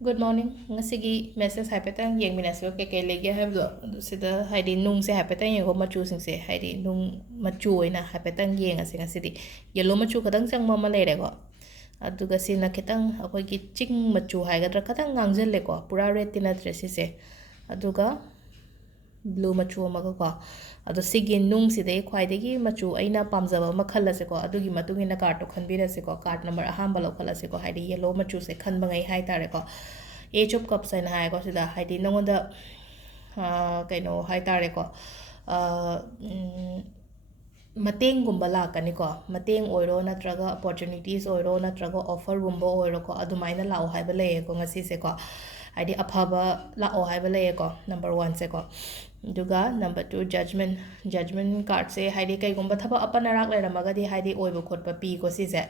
Good morning. Ngasigi message haipetang yeng minasyo keke lege haibdo sida haidi nung se haipetang yeng ko machu sing se haidi nung machu oina haipetang yeng ase ngasidi yellow machu kadang chang mama leire ko aduga sina kitang akoi ki ching machu haigadra kadang ngangjel le ko pura red tina dress se aduga blue machu amaga ko ado sigi nung sidai khwaidagi machu aina pamjaba makhal ase ko adugi matungina card to khanbirase ko card number ahamba lokhalase ko haidi yellow machu se khanbangai hai tare ko age of cups and hai ko sida haidi nongonda kaino hai tare ko mateng gumba lakani ko mateng oiro natraga opportunities oiro natraga offer gumba oiro ko adumaina lao haiba le ko ngasi se ko haidi aphaba lao haiba le ko number 1 se ko duga number 2 judgment card se haidi kai gumba thaba apana rak le ramaga di haidi oiba khotpa pi ko si se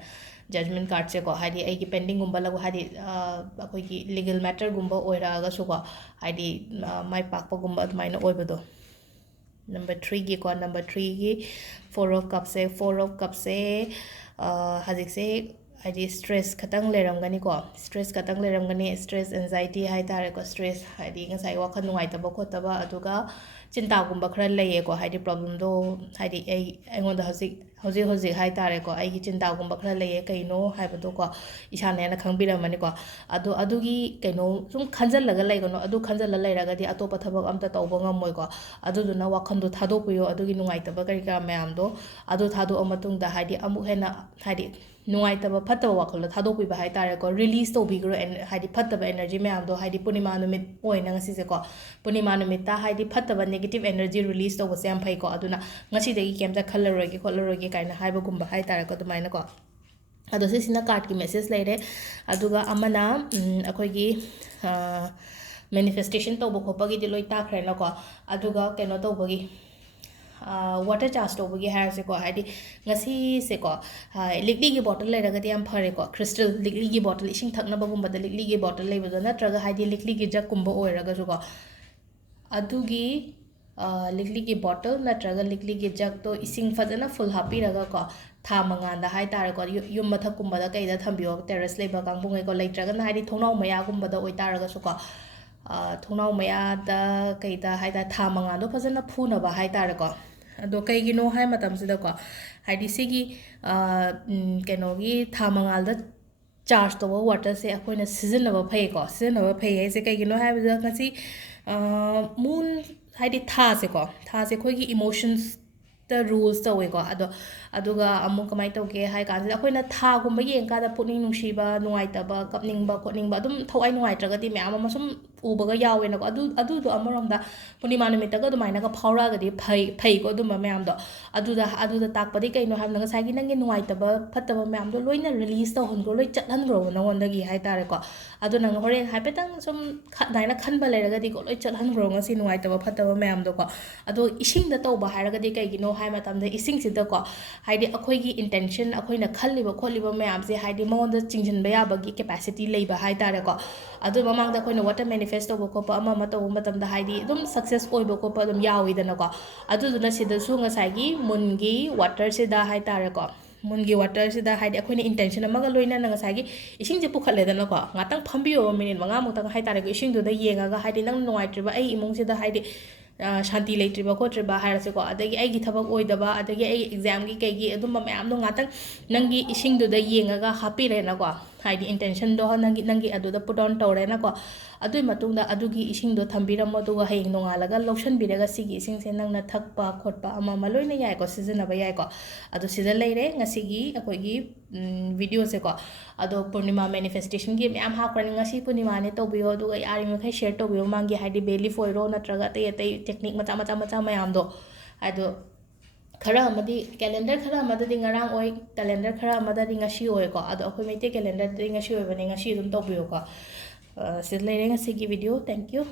judgment card se ko haidi ai ki pending gumba lagu haidi akoi ki legal matter gumba oira ga su ko haidi mai pakpa gumba adumaina oiba do number 3 gi ko number 3 gi 4 of cups se 4 of cups se hazik se haidi stress khatang leramgani ko stress khatang leramgani stress anxiety hai tare ko stress haidi ngasai wakhan nuai taba ko taba aduga chinta gumba khara leye ko haidi problem do haidi ai ngonda hozik hai tare ko ai gi chinta gumba khara leye kaino haibado ko isane na khangbiramani ko adugi kaino sum khanjal laga laigono adu khanjal la lairaga di atopa thabak amta tawba ngamoi ko aduduna wakhan do thadokpuyo adugi nuai taba kari ka mayam do adu thado amatung da haidi amuk hena haidi nuai taba phattaba wakhal da thadokpiba hai tare ko release to bigro and haidi phattaba energy mayam do haidi punima numit oina ngasi se ko punima numit ta haidi phattaba negative energy release to bose am phai ko aduna ngasi degi kemta khallaroi ge khollaroi ge kaina haiba gumba hai tare ko dumaina ko ado se sina card ki message laire aduga amana akoi gi manifestation to bo khopa gi diloi ta khrena ko aduga keno to bogi water charge to bogi hair se ko haidi ngasi se ko likli gi bottle le raga am phare ko crystal likli gi bottle ising thakna ba gumba da likli gi bottle le ba na traga haidi likli gi jug kumba oi raga su ko adugi likli gi bottle na traga likli gi jug to ising fajana full happy raga ko tha manganda hai tare ko yum mathak kumba da kai da thambio terrace le ba kang bungai ko lai traga na haidi thonau maya gumba da oi taraga su ko thonau maya da kai da hai da tha manga do fajana phuna ba hai tare ko ado kaigino hai matam sida ko haidi sigi kenogi tha mangal da charge to water se akoina season ba phai ko season ba phai hai se kaigino hai ba ngasi moon haidi tha se khoi gi emotions the rules to we ko aduga amu kamai to ke hai kan akoina tha gumba yeng ka da puning nungsi ba nuai ta ba kapning ba khotning ba dum thawai nuai traga ti mya ma sum uba ga yawe na ko adu do amarom da punima numit ta ga dumaina ga phawra ga di phai ko dum myam do aduda tak padi kai no ham na sai gi nang gi nuai ta ba phatta ba myam do loina release to hon go loi chathan gro na won da gi hai tare ko adu nang horen hai petang sum daina khan ba le ga di ko loi chathan gro nga si nuai ta ba phatta ba myam do ko adu ising da to ba hai ga di kai gi no hai matam da ising si da ko haidi akhoi gi intention akhoi na khalliba kholiba mayam se haidi mon da chingjin ba ya ba gi capacity leiba hai tare ko adu mamang da khoi na water manifest to ko pa ama ma to matam da haidi dum success oi ba ko pa dum yawi da na ko adu na sida su nga sai gi mun gi water se da hai tare ko mun gi water se da haidi akhoi na intention ama ga loina na nga sai gi ising je pukhalle da na ko ngatang phambiyo minute manga mu ta hai tare ko ising do da yenga ga haidi nang noi triba ai imong se da haidi shanti leitriba khotriba hairase ko adagi ai gi thabak oidaba adagi ai exam gi kai gi adum mayam do ngatang nangi ising do da yenga happy re na ko haidi intention do nangi adu da put on tore na ko adui matung da adugi ising do thambira mo do hei nongala ga lotion biraga sigi ising se nang na thakpa khotpa ama maloina yai ko season ba yai ko adu sida leire ngasi gi akoi gi video se ko ado purnima manifestation gi myam ha kran ngasi purnima ne to biyo do yari ma khai share to biyo mangi haidi belly foiro natraga te technique macha mayam do ado khara amadi calendar khara amadi ngarang oi calendar khara amadi ngasi oi ko ado akhoi meite calendar de ngasi oi bane ngasi dum to biyo ko sid leire ngasi gi video thank you